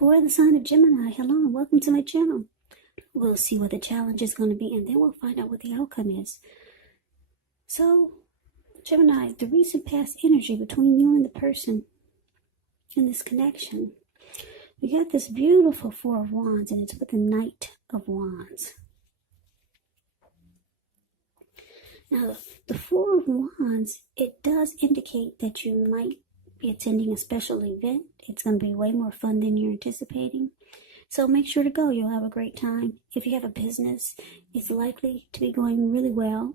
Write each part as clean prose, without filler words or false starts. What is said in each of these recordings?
For the sign of Gemini, hello and welcome to my channel. We'll see what the challenge is going to be and then we'll find out what the outcome is. So, Gemini, the recent past energy between you and the person in this connection. We got this beautiful Four of Wands and it's with the Knight of Wands. Now, the Four of Wands, it does indicate that you might be attending a special event. It's going to be way more fun than you're anticipating. So make sure to go. You'll have a great time. If you have a business, it's likely to be going really well.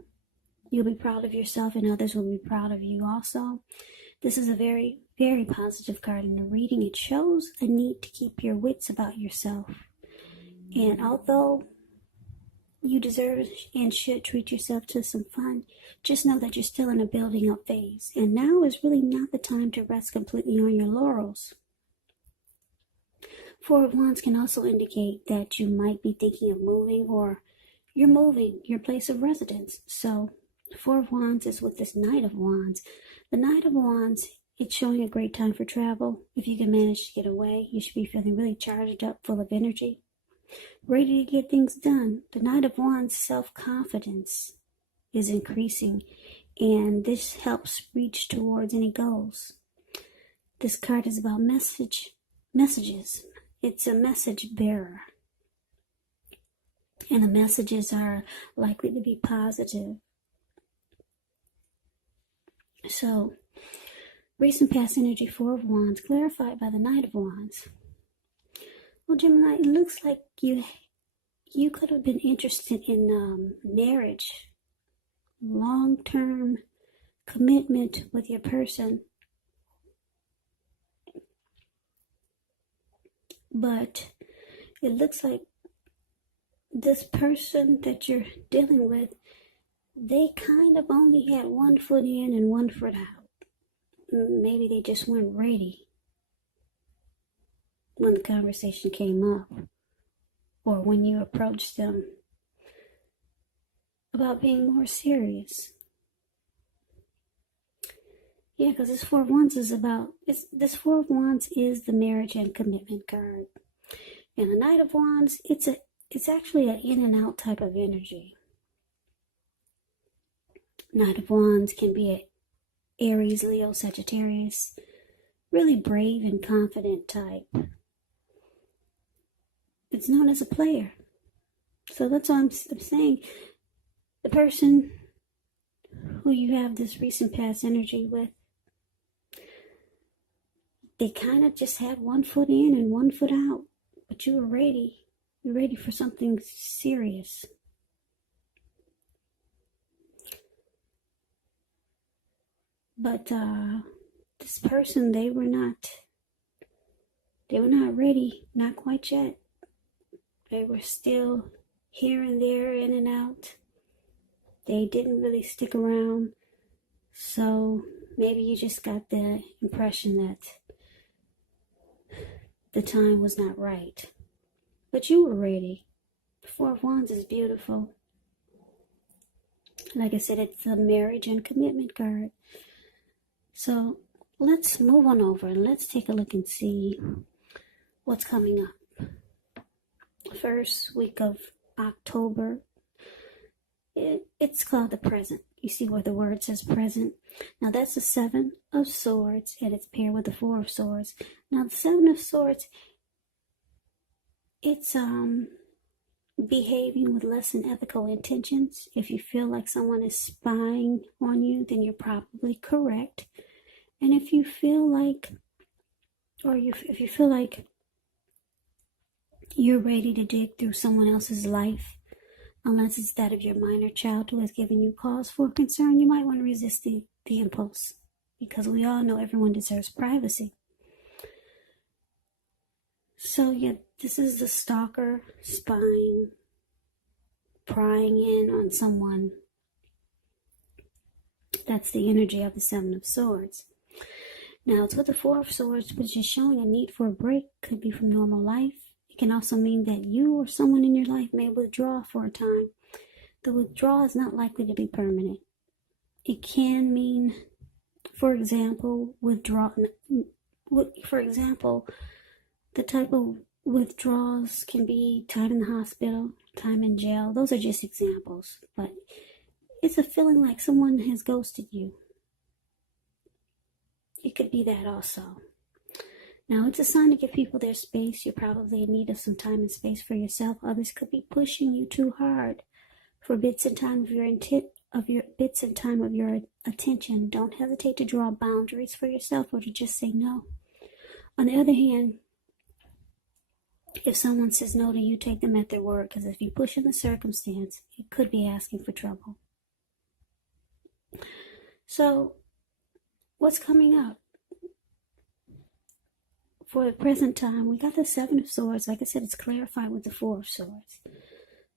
You'll be proud of yourself and others will be proud of you also. This is a very, very positive card in the reading. It shows a need to keep your wits about yourself. And although you deserve and should treat yourself to some fun, just know that you're still in a building up phase. And now is really not the time to rest completely on your laurels. Four of Wands can also indicate that you might be thinking of moving or you're moving your place of residence. So Four of Wands is with this Knight of Wands. The Knight of Wands, it's showing a great time for travel. If you can manage to get away, you should be feeling really charged up, full of energy, ready to get things done. The Knight of Wands' self-confidence is increasing, and this helps reach towards any goals. This card is about messages. It's a message bearer, and the messages are likely to be positive. So, recent past energy, Four of Wands, clarified by the Knight of Wands. Well, Gemini, it looks like you could have been interested in marriage, long-term commitment with your person. But it looks like this person that you're dealing with, they kind of only had one foot in and one foot out. Maybe they just weren't ready when the conversation came up, or when you approached them about being more serious. Yeah, because this Four of Wands is this Four of Wands is the marriage and commitment card. And the Knight of Wands, it's actually an in and out type of energy. Knight of Wands can be a Aries, Leo, Sagittarius, really brave and confident type. It's known as a player. So that's why I'm saying the person who you have this recent past energy with, they kind of just had one foot in and one foot out. But you were ready. You're ready for something serious. But this person, they were not ready, not quite yet. They were still here and there, in and out. They didn't really stick around. So maybe you just got the impression that the time was not right. But you were ready. The Four of Wands is beautiful. Like I said, it's a marriage and commitment card. So let's move on over and let's take a look and see what's coming up. First week of October, it's called the present. You see where the word says present? Now that's the Seven of Swords and it's paired with the Four of Swords. Now the Seven of Swords, it's behaving with less than ethical intentions. If you feel like someone is spying on you, then you're probably correct. And if you feel like, if you feel like you're ready to dig through someone else's life, unless it's that of your minor child who has given you cause for concern, you might want to resist the impulse, because we all know everyone deserves privacy. So yeah, this is the stalker, spying, prying in on someone. That's the energy of the Seven of Swords. Now it's with the Four of Swords, which is showing a need for a break. Could be from normal life. It can also mean that you or someone in your life may withdraw for a time. The withdrawal is not likely to be permanent. It can mean, for example, The type of withdrawals can be time in the hospital, time in jail. Those are just examples, but it's a feeling like someone has ghosted you. It could be that also. Now, it's a sign to give people their space. You're probably in need of some time and space for yourself. Others could be pushing you too hard for bits and time of your attention. Don't hesitate to draw boundaries for yourself or to just say no. On the other hand, if someone says no to you, take them at their word, because if you push in the circumstance, it could be asking for trouble. So, what's coming up? For the present time, we got the Seven of Swords. Like I said, it's clarified with the Four of Swords.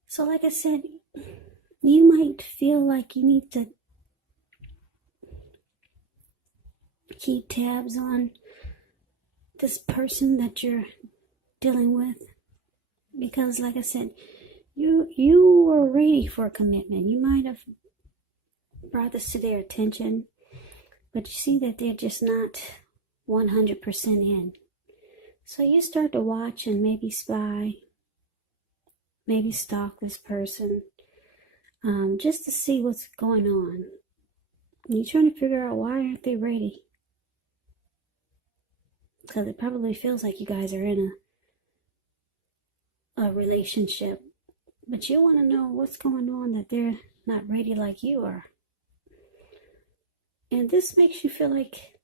So like I said, you might feel like you need to keep tabs on this person that you're dealing with. Because like I said, you were ready for a commitment. You might have brought this to their attention, but you see that they're just not 100% in. So you start to watch and maybe spy, maybe stalk this person, just to see what's going on. And you're trying to figure out why aren't they ready? Because it probably feels like you guys are in a relationship, but you want to know what's going on that they're not ready like you are. And this makes you feel like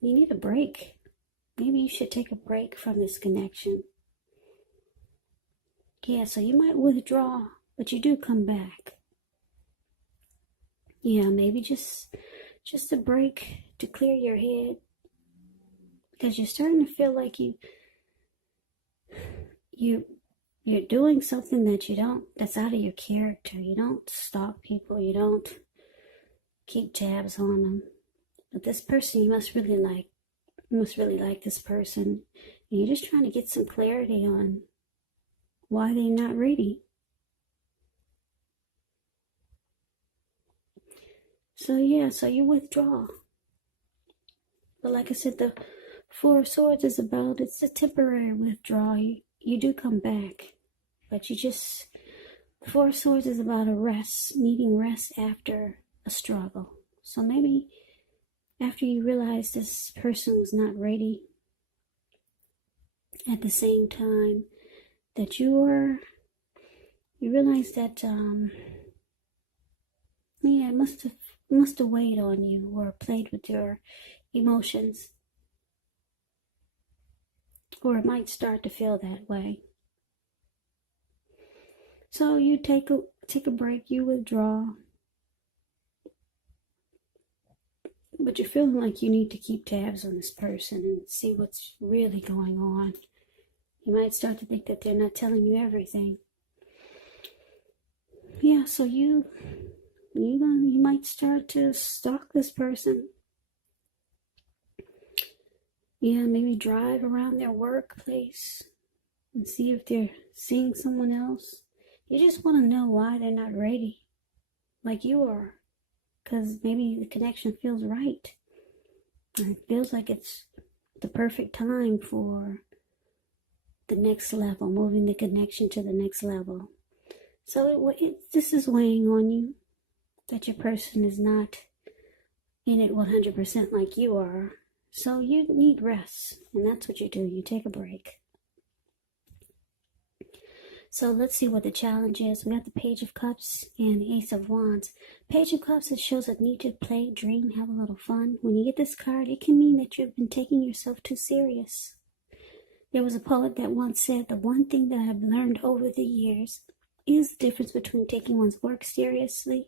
you need a break. Maybe you should take a break from this connection. Yeah, so you might withdraw, but you do come back. Yeah, maybe just a break to clear your head, because you're starting to feel like you're doing something that's out of your character. You don't stalk people, you don't keep tabs on them. But this person you must really like this person, and you're just trying to get some clarity on why they're not ready. So yeah, so you withdraw. But like I said, the Four of Swords is about, it's a temporary withdrawal. You do come back, but the Four of Swords is about a rest, needing rest after a struggle. So maybe after you realize this person was not ready, at the same time that you realize that it must have weighed on you or played with your emotions, or it might start to feel that way. So you take a break, you withdraw, but you're feeling like you need to keep tabs on this person and see what's really going on. You might start to think that they're not telling you everything. Yeah, so you might start to stalk this person. Yeah, maybe drive around their workplace and see if they're seeing someone else. You just want to know why they're not ready like you are. Because maybe the connection feels right. And it feels like it's the perfect time for the next level, moving the connection to the next level. So this is weighing on you, that your person is not in it 100% like you are. So you need rest, and that's what you do. You take a break. So let's see what the challenge is. We got the Page of Cups and Ace of Wands. Page of Cups, it shows a need to play, dream, have a little fun. When you get this card, it can mean that you've been taking yourself too serious. There was a poet that once said, the one thing that I've learned over the years is the difference between taking one's work seriously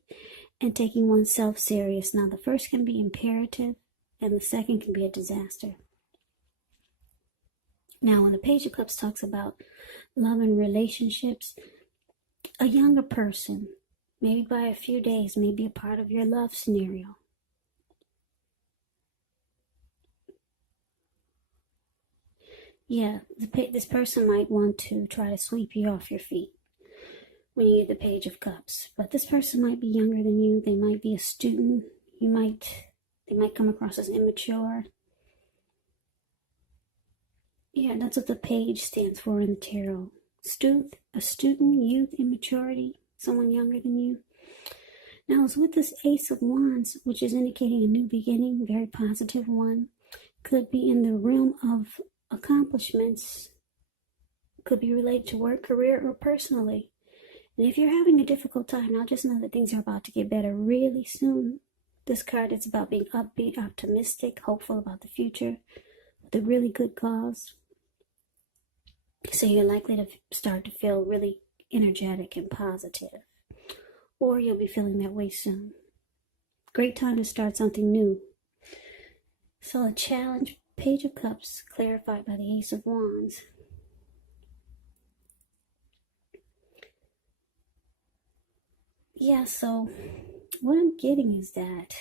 and taking oneself serious. Now, the first can be imperative, and the second can be a disaster. Now, when the Page of Cups talks about love and relationships, a younger person, maybe by a few days, may be a part of your love scenario. Yeah, this person might want to try to sweep you off your feet when you get the Page of Cups. But this person might be younger than you. They might be a student. They might come across as immature. Yeah, that's what the page stands for in the tarot. A student, youth, immaturity, someone younger than you. Now, it's with this Ace of Wands, which is indicating a new beginning, very positive one. Could be in the realm of accomplishments. Could be related to work, career, or personally. And if you're having a difficult time, now just know that things are about to get better really soon. This card is about being upbeat, optimistic, hopeful about the future, with a really good cause. So you're likely to start to feel really energetic and positive. Or you'll be feeling that way soon. Great time to start something new. So a challenge, Page of Cups, clarified by the Ace of Wands. Yeah, so what I'm getting is that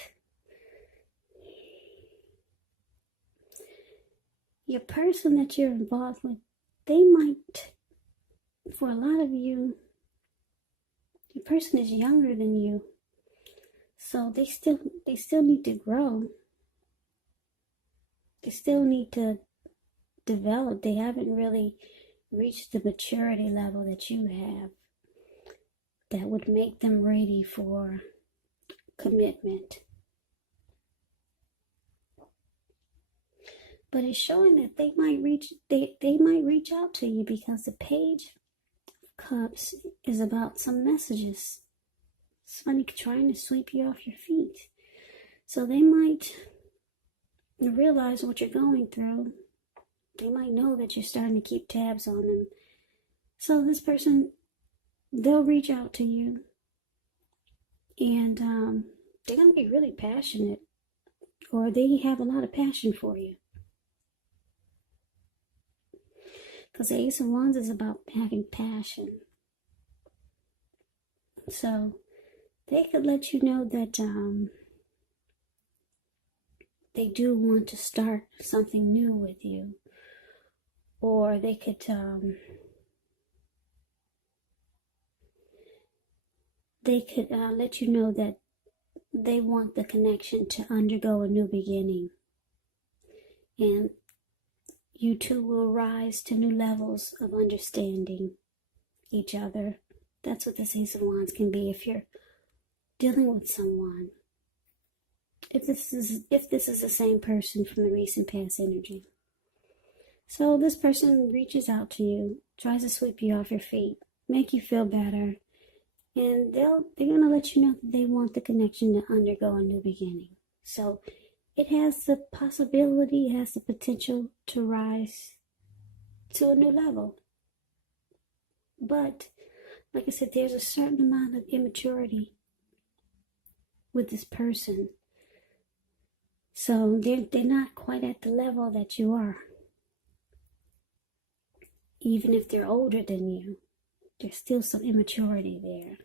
your person that you're involved with, they might, for a lot of you, your person is younger than you. So they still need to grow. They still need to develop. They haven't really reached the maturity level that you have that would make them ready for commitment. But it's showing that they might reach out to you, because the Page of Cups is about some messages. Somebody trying to sweep you off your feet. So they might realize what you're going through. They might know that you're starting to keep tabs on them. So this person, they'll reach out to you. And they're going to be really passionate. Or they have a lot of passion for you. Because the Ace of Wands is about having passion. So they could let you know that they do want to start something new with you. Or they could let you know that they want the connection to undergo a new beginning. And you two will rise to new levels of understanding each other. That's what this Ace of Wands can be if you're dealing with someone. If this is the same person from the recent past energy. So this person reaches out to you, tries to sweep you off your feet, make you feel better, and they're going to let you know that they want the connection to undergo a new beginning. So it has the possibility, it has the potential to rise to a new level. But, like I said, there's a certain amount of immaturity with this person. So they're not quite at the level that you are. Even if they're older than you, there's still some immaturity there.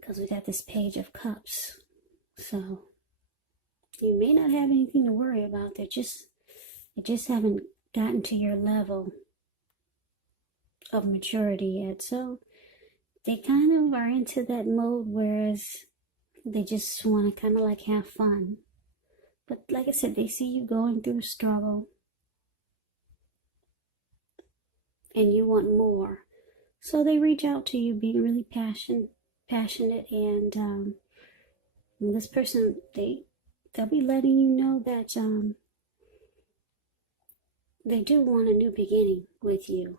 Because we got this Page of Cups. So you may not have anything to worry about. They just haven't gotten to your level of maturity yet. So they kind of are into that mode, whereas they just want to kind of like have fun. But like I said, they see you going through a struggle. And you want more. So they reach out to you being really passionate. And this person, they'll be letting you know that they do want a new beginning with you.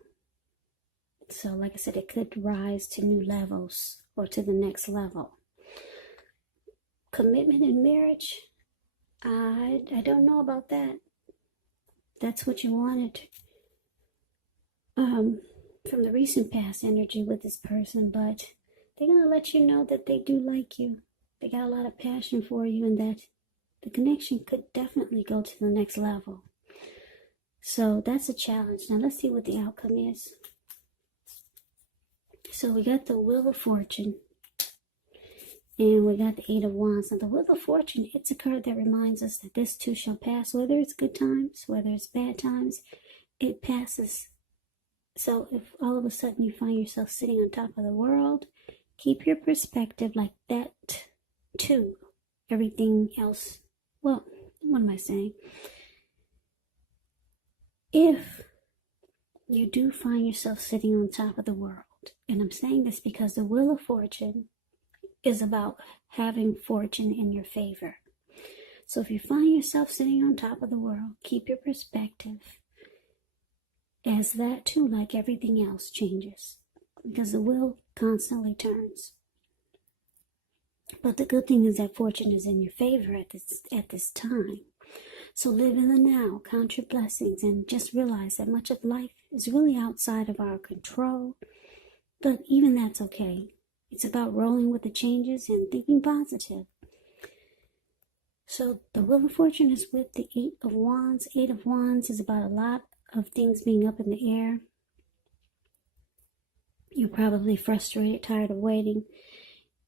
So like I said, it could rise to new levels or to the next level. Commitment in marriage, I don't know about that. That's what you wanted from the recent past energy with this person, but they're going to let you know that they do like you. They got a lot of passion for you, and that the connection could definitely go to the next level. So that's a challenge. Now let's see what the outcome is. So we got the Wheel of Fortune, and we got the Eight of Wands. Now the Wheel of Fortune, it's a card that reminds us that this too shall pass. Whether it's good times, whether it's bad times, it passes. So if all of a sudden you find yourself sitting on top of the world, keep your perspective like that too. Everything else, well, what am I saying? if you do find yourself sitting on top of the world, and I'm saying this because the Wheel of Fortune is about having fortune in your favor. So if you find yourself sitting on top of the world, keep your perspective, as that too, like everything else, changes, because the wheel constantly turns. But the good thing is that fortune is in your favor at this time. So live in the now, count your blessings, and just realize that much of life is really outside of our control. But even that's okay. It's about rolling with the changes and thinking positive. So the Wheel of Fortune is with the 8 of Wands. 8 of Wands is about a lot of things being up in the air. You're probably frustrated, tired of waiting.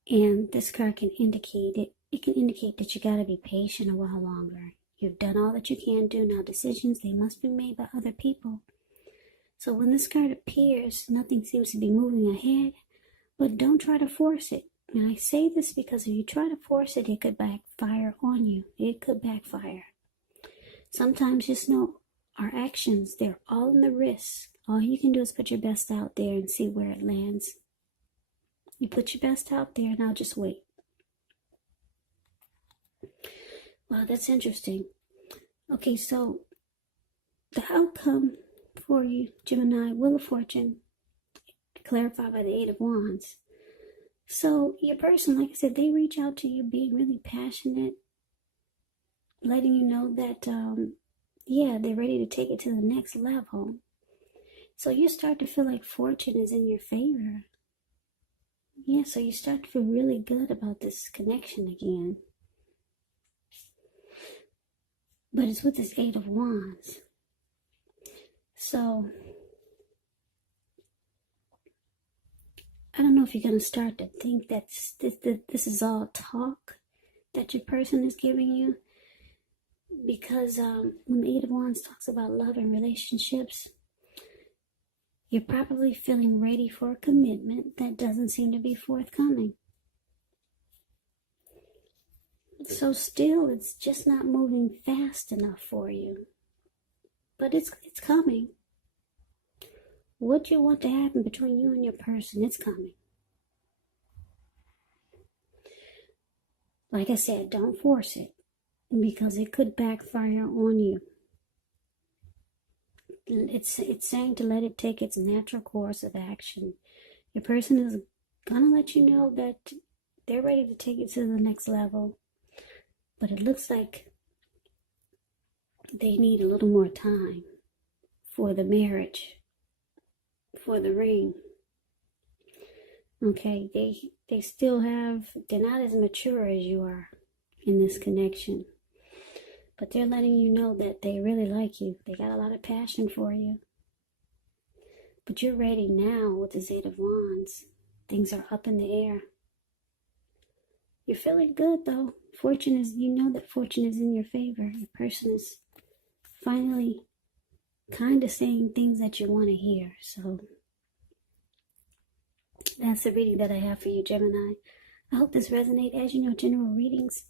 And this card can indicate it. It can indicate that you got to be patient a while longer. You've done all that you can do. Now decisions, they must be made by other people. So when this card appears, nothing seems to be moving ahead. But don't try to force it. And I say this because if you try to force it, it could backfire on you. It could backfire. Sometimes just know our actions, they're all in the risk. All you can do is put your best out there and see where it lands. You put your best out there, now just wait. Wow, that's interesting. Okay, so the outcome for you, Gemini, Wheel of Fortune, clarified by the 8 of Wands. So your person, like I said, they reach out to you being really passionate, letting you know that, they're ready to take it to the next level. So you start to feel like fortune is in your favor. Yeah, so you start to feel really good about this connection again. But it's with this 8 of Wands. So I don't know if you're going to start to think that this is all talk that your person is giving you. Because when the 8 of Wands talks about love and relationships, you're probably feeling ready for a commitment that doesn't seem to be forthcoming. So still, it's just not moving fast enough for you. But it's coming. What you want to happen between you and your person, it's coming. Like I said, don't force it, because it could backfire on you. It's saying to let it take its natural course of action. Your person is gonna let you know that they're ready to take it to the next level, but it looks like they need a little more time for the marriage, for the ring. Okay, they're not as mature as you are in this connection. But they're letting you know that they really like you. They got a lot of passion for you. But you're ready now with this 8 of Wands. Things are up in the air. You're feeling good though. You know that fortune is in your favor. Your person is finally kind of saying things that you want to hear. So that's the reading that I have for you, Gemini. I hope this resonates. As you know, general readings,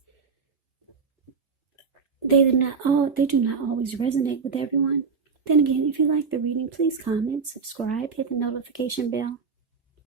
they do not always resonate with everyone. Then again, if you like the reading, please comment, subscribe, hit the notification bell.